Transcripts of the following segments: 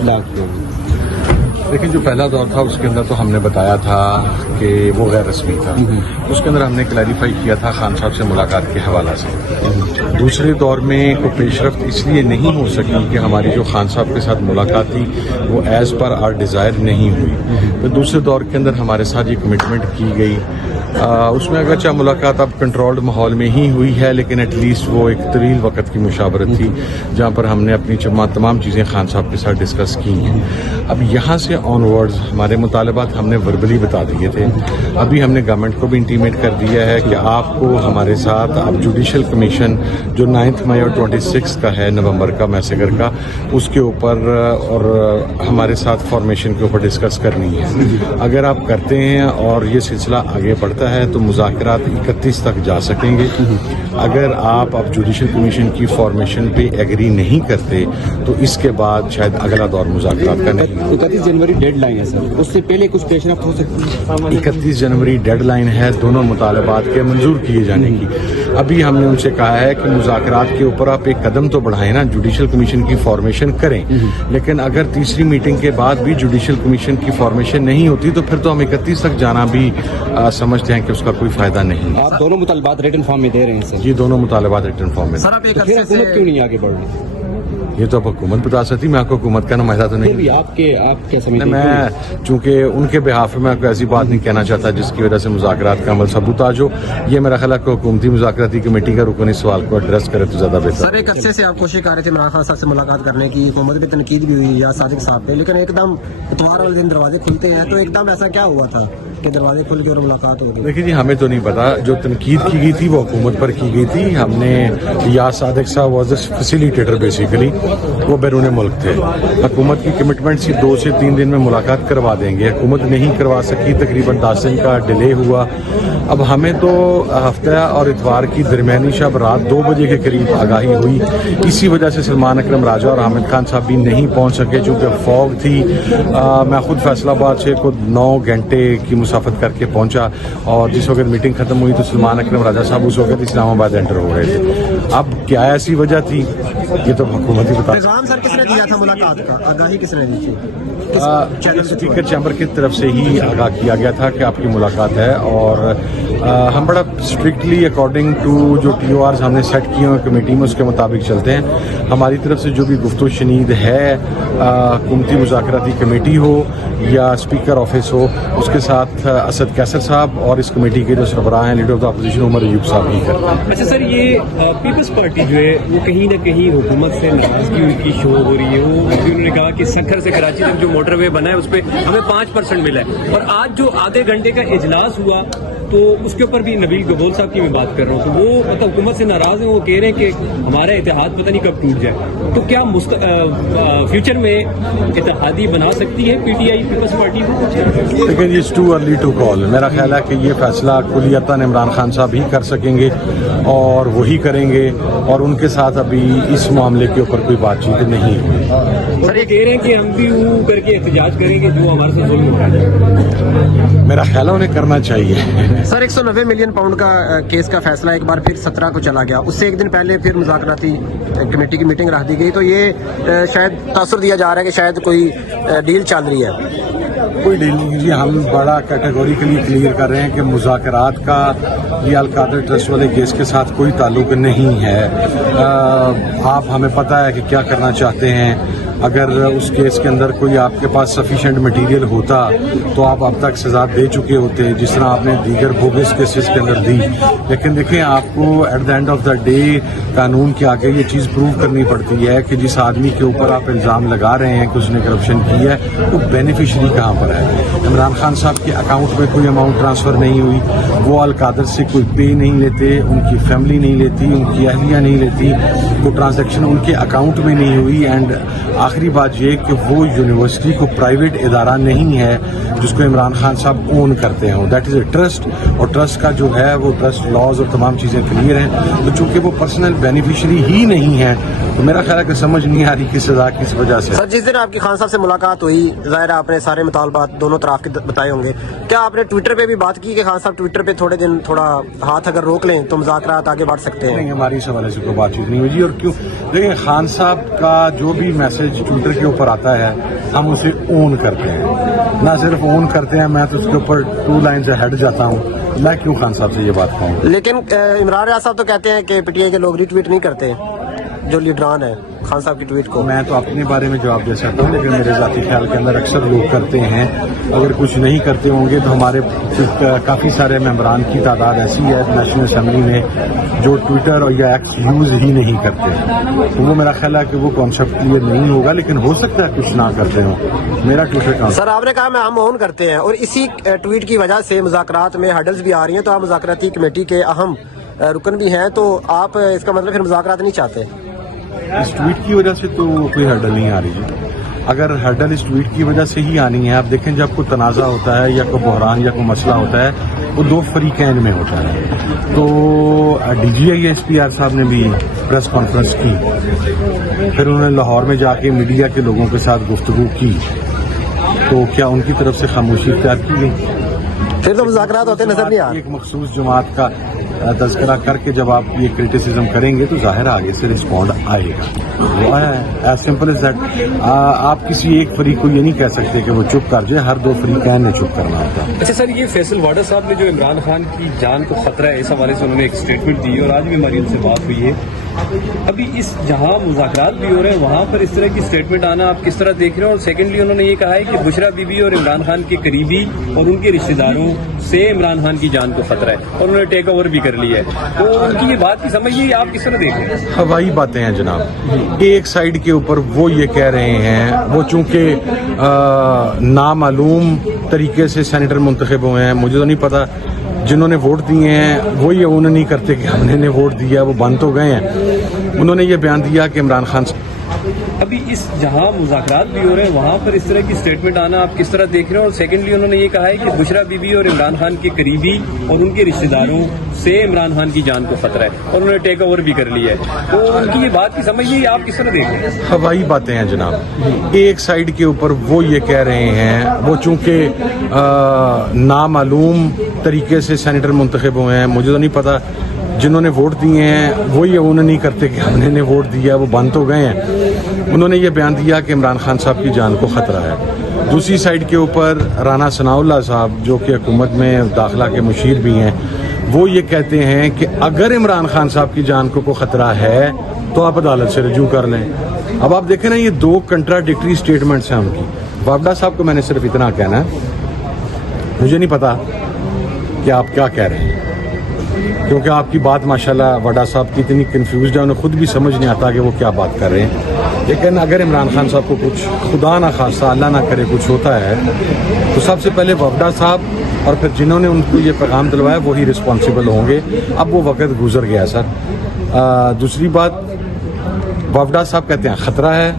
اطلاع کی؟ لیکن جو پہلا دور تھا اس کے اندر تو ہم نے بتایا تھا کہ وہ غیر رسمی تھا. اس کے اندر ہم نے کلیریفائی کیا تھا خان صاحب سے ملاقات کے حوالہ سے. دوسرے دور میں کوئی پیش رفت اس لیے نہیں ہو سکی کہ ہماری جو خان صاحب کے ساتھ ملاقات تھی وہ ایز پر آر ڈیزائر نہیں ہوئی. تو دوسرے دور کے اندر ہمارے ساتھ یہ کمٹمنٹ کی گئی. اس میں اگرچہ ملاقات اب کنٹرولڈ ماحول میں ہی ہوئی ہے لیکن ایٹ لیسٹ وہ ایک طویل وقت کی مشاورت تھی جہاں پر ہم نے اپنی تمام چیزیں خان صاحب کے ساتھ ڈسکس کی ہیں. اب یہاں سے آن ورڈز ہمارے مطالبات ہم نے وربلی بتا دیے تھے. ابھی ہم نے گورنمنٹ کو بھی انٹیمیٹ کر دیا ہے کہ آپ کو ہمارے ساتھ اب جوڈیشل کمیشن جو 9 مئی اور 26 کا ہے نومبر کا میسیگر کا اس کے اوپر اور ہمارے ساتھ فارمیشن کے اوپر ڈسکس کرنی ہے. اگر آپ کرتے ہیں اور یہ سلسلہ آگے بڑھتا ہے تو مذاکرات 31 تک جا سکیں گے. اگر آپ اب جوڈیشل کمیشن کی فارمیشن پہ ایگری نہیں کرتے تو اس کے بعد شاید اگلا دور مذاکرات کا نہیں. 31 جنوری ڈیڈ لائن ہے سر, اس سے پہلے کچھ پیش رفت ہو سکتی ہے؟ 31 جنوری ڈیڈ لائن ہے دونوں مطالبات کے منظور کیے جانے کی. ابھی ہم نے ان سے کہا ہے کہ مذاکرات کے اوپر آپ ایک قدم تو بڑھائیں نا, جوڈیشل کمیشن کی فارمیشن کریں. لیکن اگر تیسری میٹنگ کے بعد بھی جوڈیشل کمیشن کی فارمیشن نہیں ہوتی تو پھر تو ہم 31 تک جانا بھی سمجھتے ہیں کہ اس کا کوئی فائدہ نہیں. آپ دونوں مطالبات ریٹن فارم میں دے رہے ہیں سر؟ جی دونوں مطالبات ریٹن فارم میں. سر آپ ایک حکومت کیوں نہیں آگے بڑھ رہی؟ یہ تو اب حکومت بتا سکتی, میں آپ کو حکومت کا نمائندہ تو نہیں. آپ کیا سمجھتے ہیں؟ میں چونکہ ان کے بہاف میں کوئی ایسی بات نہیں کہنا چاہتا جس کی وجہ سے مذاکرات کا عمل سبوتاج ہو. یہ میرا خیال ہے کہ حکومتی مذاکراتی کمیٹی کا رکن اس سوال کو ایڈریس کرے تو زیادہ بہتر. سر ایک عرصے سے آپ کوشش کر رہے تھے عمران خان صاحب سے ملاقات کرنے کی, حکومت پہ تنقید بھی ہوئی یا صادق صاحب پہ, لیکن ایک دم اتوار والے دن دروازے کھلتے ہیں تو ایک دم ایسا کیا ہوا تھا کہ دروازے کھل کے اور ملاقات ہو گئی؟ دیکھیے جی ہمیں تو نہیں پتا, جو تنقید کی گئی تھی وہ حکومت پر کی گئی تھی. ہم نے یا صادق صاحب واز فیسیلیٹیٹر بیسیکلی, وہ بیرون ملک تھے. حکومت کی کمٹمنٹ سی 2 سے 3 دن میں ملاقات کروا دیں گے, حکومت نہیں کروا سکی, تقریباً 10 دن کا ڈیلے ہوا. اب ہمیں تو ہفتہ اور اتوار کی درمیانی شب رات 2 بجے کے قریب آگاہی ہوئی. اسی وجہ سے سلمان اکرم راجہ اور حامد خان صاحب بھی نہیں پہنچ سکے چونکہ فوگ تھی. میں خود فیصل آباد سے خود 9 گھنٹے کی مسافت کر کے پہنچا اور جس وقت میٹنگ ختم ہوئی تو سلمان اکرم راجہ صاحب اس وقت اسلام آباد انٹر ہو رہے تھے. اب کیا ایسی وجہ تھی یہ تو حکومت ہی بتا. پیغام سر کس نے دیا تھا ملاقات کا, آگاہی کس نے دی تھی؟ اسپیکر چیمبر کی طرف سے ہی آگاہ کیا گیا تھا کہ آپ کی ملاقات ہے اور ہم بڑا اسٹرکٹلی اکارڈنگ ٹو جو TORs ہم نے سیٹ کیے ہیں کمیٹی میں اس کے مطابق چلتے ہیں. ہماری طرف سے جو بھی گفت و شنید ہے حکومتی مذاکراتی کمیٹی ہو یا اسپیکر آفس ہو اس کے ساتھ اسد کیسر صاحب اور اس کمیٹی کے جو سربراہ ہیں leader of the opposition Omar Ayub صاحب ہی کرتے ہیں. اچھا سر, یہ پیپلز پارٹی جو ہے وہ کہیں نہ کہیں حکومت سے ناراضگی ان کی شو ہو رہی ہے. وہ انہوں نے کہا کہ سکھر سے کراچی تک جو موٹر وے بنا ہے اس پہ ہمیں 5% ملا ہے, اور آج جو آدھے گھنٹے کا اجلاس ہوا تو اس کے اوپر بھی نبیل گبول صاحب کی میں بات کر رہا ہوں, تو وہ مطلب حکومت سے ناراض ہیں. وہ کہہ رہے ہیں کہ ہمارا اتحاد پتہ نہیں کب ٹوٹ جائے. تو کیا فیوچر میں اتحادی بنا سکتی ہے PTI پیپلز پارٹی کو؟ لیکن it's too early to call. میرا خیال ہے کہ یہ فیصلہ کلیتاً عمران خان صاحب ہی کر سکیں گے اور وہی کریں گے, اور ان کے ساتھ ابھی اس معاملے کے اوپر کوئی بات چیت نہیں ہوئی. سر یہ کہہ رہے ہیں کہ ہم بھی وہ کر کے احتجاج کریں گے جو ہمارے ساتھ ظلم ہو رہا ہے. میرا خیال ہے انہیں کرنا چاہیے. سر 190 ملین پاؤنڈ کا کیس کا فیصلہ ایک بار پھر 17 کو چلا گیا, اس سے ایک دن پہلے پھر مذاکراتی کمیٹی کی میٹنگ رکھ دی گئی, تو یہ شاید تاثر دیا جا رہا ہے کہ شاید کوئی ڈیل چل رہی ہے. کوئی ڈیل نہیں جی, ہم بڑا کیٹیگوریکلی کلیئر کر رہے ہیں کہ مذاکرات کا یہ القادر ٹرسٹ والے کیس کے ساتھ کوئی تعلق نہیں ہے. آپ ہمیں پتہ ہے کہ کیا کرنا چاہتے ہیں. اگر اس کیس کے اندر کوئی آپ کے پاس سفیشینٹ مٹیریل ہوتا تو آپ اب تک سزا دے چکے ہوتے جس طرح آپ نے دیگر بوگس کیسز کے اندر دی. لیکن دیکھیں آپ کو at the end of the day قانون کے آگے یہ چیز پروو کرنی پڑتی ہے کہ جس آدمی کے اوپر آپ الزام لگا رہے ہیں کہ اس نے کرپشن کی ہے وہ بینیفیشری کہاں پر ہے. عمران خان صاحب کے اکاؤنٹ میں کوئی اماؤنٹ ٹرانسفر نہیں ہوئی, وہ القادر سے کوئی پے نہیں لیتے, ان کی فیملی نہیں لیتی, ان کی اہلیہ نہیں لیتی, کوئی ٹرانزیکشن ان کے اکاؤنٹ میں نہیں ہوئی. اینڈ آخری بات یہ کہ وہ یونیورسٹی کو پرائیویٹ ادارہ نہیں ہے جس کو عمران خان صاحب اون کرتے ہیں, دیٹ از اے ٹرسٹ, اور ٹرسٹ کا جو ہے وہ ٹرسٹ لاز اور تمام چیزیں کلیئر ہیں. تو چونکہ وہ پرسنل بینیفیشری ہی نہیں ہے تو میرا خیال ہے کہ سمجھ نہیں آ رہی کہ سزا کس وجہ سے. سر جس دن آپ کی خان صاحب سے ملاقات ہوئی ظاہر ہے آپ نے سارے مطالبات دونوں طرف کے بتائے ہوں گے, کیا آپ نے ٹویٹر پہ بھی بات کی کہ خان صاحب ٹویٹر پہ تھوڑے دن تھوڑا ہاتھ اگر روک لیں تو مذاکرات آگے بڑھ سکتے ہیں؟ نہیں, ہماری اس حوالے سے کوئی بات چیت نہیں ہوئی جی. اور کیوں دیکھیں, خان صاحب کا جو بھی میسج ٹویٹر کے اوپر آتا ہے ہم اسے اون کرتے ہیں, نہ صرف اون کرتے ہیں, میں تو اس کے اوپر 2 لائن سے ہٹ جاتا ہوں. میں کیوں خان صاحب سے یہ بات کہوں؟ لیکن عمران ریاض صاحب تو کہتے ہیں کہ پی ٹی آئی کے لوگ ری ٹویٹ نہیں کرتے جو لیڈران ہیں خان صاحب کی ٹویٹ کو. میں تو اپنے بارے میں جواب دے سکتا ہوں, لیکن میرے ذاتی خیال کے اندر اکثر لوگ کرتے ہیں. اگر کچھ نہیں کرتے ہوں گے تو ہمارے کافی سارے ممبران کی تعداد ایسی ہے نیشنل اسمبلی میں جو ٹویٹر اور یا ایکس یوز ہی نہیں کرتے. تو وہ میرا خیال ہے کہ وہ کانسیپٹ کلیئر نہیں ہوگا, لیکن ہو سکتا ہے کچھ نہ کرتے ہوں. میرا ٹویٹر کا سر آپ نے کہا میں ہم اون کرتے ہیں, اور اسی ٹویٹ کی وجہ سے مذاکرات میں ہرڈلز بھی آ رہی ہیں, تو آپ مذاکراتی کمیٹی کے اہم رکن بھی ہیں, تو آپ اس کا مطلب پھر مذاکرات نہیں چاہتے؟ اس ٹویٹ کی وجہ سے تو کوئی ہرڈل نہیں آ رہی جی. اگر ہرڈل اس ٹویٹ کی وجہ سے ہی آنی ہے, آپ دیکھیں جب کوئی تنازع ہوتا ہے یا کوئی بحران یا کوئی مسئلہ ہوتا ہے وہ 2 فریقین میں ہوتا ہے. تو D G I S P R صاحب نے بھی پریس کانفرنس کی, پھر انہوں نے لاہور میں جا کے میڈیا کے لوگوں کے ساتھ گفتگو کی, تو کیا ان کی طرف سے خاموشی اختیار کی گئی؟ پھر تو مذاکرات ہوتے نظر نہیں آ رہے. ایک مخصوص جماعت کا تذکرہ کر کے جب آپ یہ کرٹیسزم کریں گے تو ظاہر آگے سے رسپونڈ آئے گا. وہ آیا ہے, ایز سمپل ایز دیٹ. آپ کسی ایک فریق کو یہ نہیں کہہ سکتے کہ وہ چپ کر جائے, ہر 2 فریقین نے چپ کرنا ہوتا ہے. اچھا سر, یہ فیصل واڈا صاحب نے جو عمران خان کی جان کو خطرہ ہے اس حوالے سے انہوں نے ایک اسٹیٹمنٹ دی, اور آج بھی ہماری ان سے بات ہوئی ہے. ابھی اس جہاں مذاکرات بھی ہو رہے ہیں وہاں پر اس طرح کی اسٹیٹمنٹ آنا آپ کس طرح دیکھ رہے ہیں؟ اور سیکنڈلی انہوں نے یہ کہا ہے کہ بشرا بی بی اور عمران خان کے قریبی اور ان کے رشتہ داروں سے عمران خان کی جان کو خطرہ ہے, اور انہوں نے ٹیک اوور بھی کر لیا ہے. تو ان کی یہ بات کی سمجھ یہ آپ کس طرح دیکھ رہے ہیں؟ ہوائی باتیں ہیں جناب. ایک سائڈ کے اوپر وہ یہ کہہ رہے ہیں, وہ چونکہ نامعلوم طریقے سے سینیٹر منتخب ہوئے ہیں, مجھے تو نہیں پتا, جنہوں نے ووٹ دیے ہیں وہ یہ اون نہیں کرتے کہ ہم نے ووٹ دیا, وہ بند تو گئے ہیں. انہوں نے یہ بیان دیا کہ عمران خان ابھی اس جہاں مذاکرات بھی ہو رہے ہیں وہاں پر اس طرح کی اسٹیٹمنٹ آنا آپ کس طرح دیکھ رہے ہیں؟ اور سیکنڈلی انہوں نے یہ کہا ہے کہ بشرا بی بی اور عمران خان کے قریبی اور ان کے رشتہ داروں سے عمران خان کی جان کو خطرہ ہے, اور انہوں نے ٹیک اوور بھی کر لیا ہے. تو ان کی یہ بات کی سمجھ یہ آپ کس طرح دیکھ رہے ہیں؟ ہوائی باتیں ہیں جناب. ایک سائڈ کے اوپر وہ یہ کہہ رہے ہیں, وہ چونکہ نامعلوم طریقے سے سینیٹر منتخب ہوئے ہیں, مجھے تو نہیں پتا, جنہوں نے ووٹ دیے ہیں وہ یہ اون نہیں کرتے کہ ہم نے ووٹ دیا, وہ بند تو گئے ہیں. انہوں نے یہ بیان دیا کہ عمران خان صاحب کی جان کو خطرہ ہے. دوسری سائڈ کے اوپر رانا ثناء اللہ صاحب جو کہ حکومت میں داخلہ کے مشیر بھی ہیں, وہ یہ کہتے ہیں کہ اگر عمران خان صاحب کی جان کو کوئی خطرہ ہے تو آپ عدالت سے رجوع کر لیں. اب آپ دیکھیں نا, یہ 2 کنٹراڈکٹری اسٹیٹمنٹس ہیں ان کی. وابڈا صاحب کو میں نے صرف اتنا کہنا ہے, مجھے نہیں پتا کہ آپ کیا کہہ رہے ہیں, کیونکہ آپ کی بات ماشاءاللہ وڈا صاحب کی اتنی کنفیوزڈ ہے, انہیں خود بھی سمجھ نہیں آتا کہ وہ کیا بات کر رہے ہیں. لیکن اگر عمران خان صاحب کو کچھ خدا نہ خاصہ اللہ نہ کرے کچھ ہوتا ہے تو سب سے پہلے وفدا صاحب اور پھر جنہوں نے ان کو یہ پیغام دلوایا وہی رسپانسیبل ہوں گے. اب وہ وقت گزر گیا سر. دوسری بات, وفدا صاحب کہتے ہیں خطرہ ہے,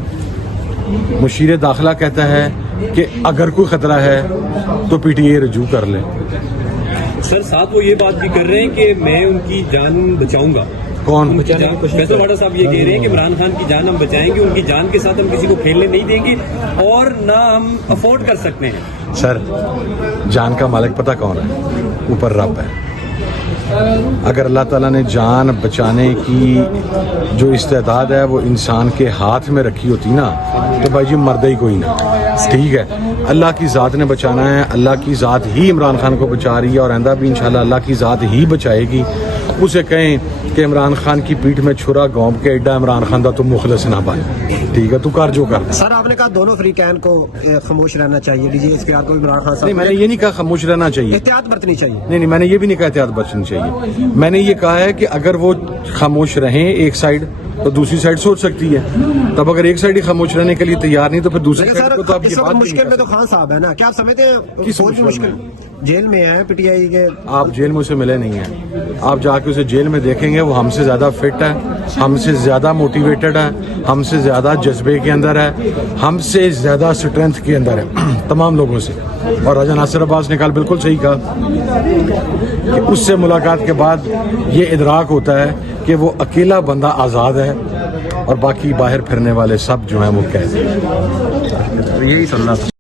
مشیر داخلہ کہتا ہے کہ اگر کوئی خطرہ ہے تو پی ٹی اے رجوع کر لے. سر ساتھ وہ یہ بات بھی کر رہے ہیں کہ میں ان کی جان بچاؤں گا. کون؟ فیصل واڈا صاحب یہ کہہ رہے ہیں کہ عمران خان کی جان ہم بچائیں گے, ان کی جان کے ساتھ ہم کسی کو کھیلنے نہیں دیں گے اور نہ ہم افورڈ کر سکتے ہیں. سر جان کا مالک پتہ کون ہے؟ اوپر رب ہے. اگر اللہ تعالیٰ نے جان بچانے کی جو استعداد ہے وہ انسان کے ہاتھ میں رکھی ہوتی نا تو بھائی جی مردہ ہی کوئی نہ. ٹھیک ہے, اللہ کی ذات نے بچانا ہے, اللہ کی ذات ہی عمران خان کو بچا رہی ہے اور آئندہ بھی انشاءاللہ اللہ کی ذات ہی بچائے گی. اسے کہیں کہ عمران خان کی پیٹھ میں چھرا گونب کے ایڈا عمران خان دا تو مخلص نہ بن. ٹھیک ہے, تو کر جو کر. سر آپ نے کہا دونوں فریقین کو خاموش رہنا چاہیے, D G S P R کو عمران خان صاحب. نہیں, میں نے یہ نہیں کہا خاموش رہنا چاہیے, احتیاط برتنی چاہیے. نہیں, میں نے یہ بھی نہیں کہا احتیاط برتنی چاہیے. میں نے یہ کہا ہے کہ اگر وہ خاموش رہیں ایک سائڈ تو دوسری سائڈ سوچ سکتی ہے. تب اگر ایک سائڈ ہی خاموش رہنے کے لیے تیار نہیں تو پھر دوسری سائڈ کو تو آپ یہ بات مشکل میں تو خان صاحب ہے نا, کیا آپ سمجھتے ہیں کس مشکل جیل میں ہے پی ٹی آئی کے؟ آپ جیل میں اسے ملے نہیں ہیں, آپ جا کے اسے جیل میں دیکھیں گے, وہ ہم سے زیادہ فٹ ہے, ہم سے زیادہ موٹیویٹڈ ہے, ہم سے زیادہ جذبے کے اندر ہے, ہم سے زیادہ اسٹرینتھ کے اندر ہے تمام لوگوں سے. اور راجہ ناصر عباس نے کل بالکل صحیح کہا کہ اس سے ملاقات کے بعد یہ ادراک ہوتا ہے کہ وہ اکیلا بندہ آزاد ہے اور باقی باہر پھرنے والے سب جو ہیں وہ قید ہیں. یہی سننا تھا.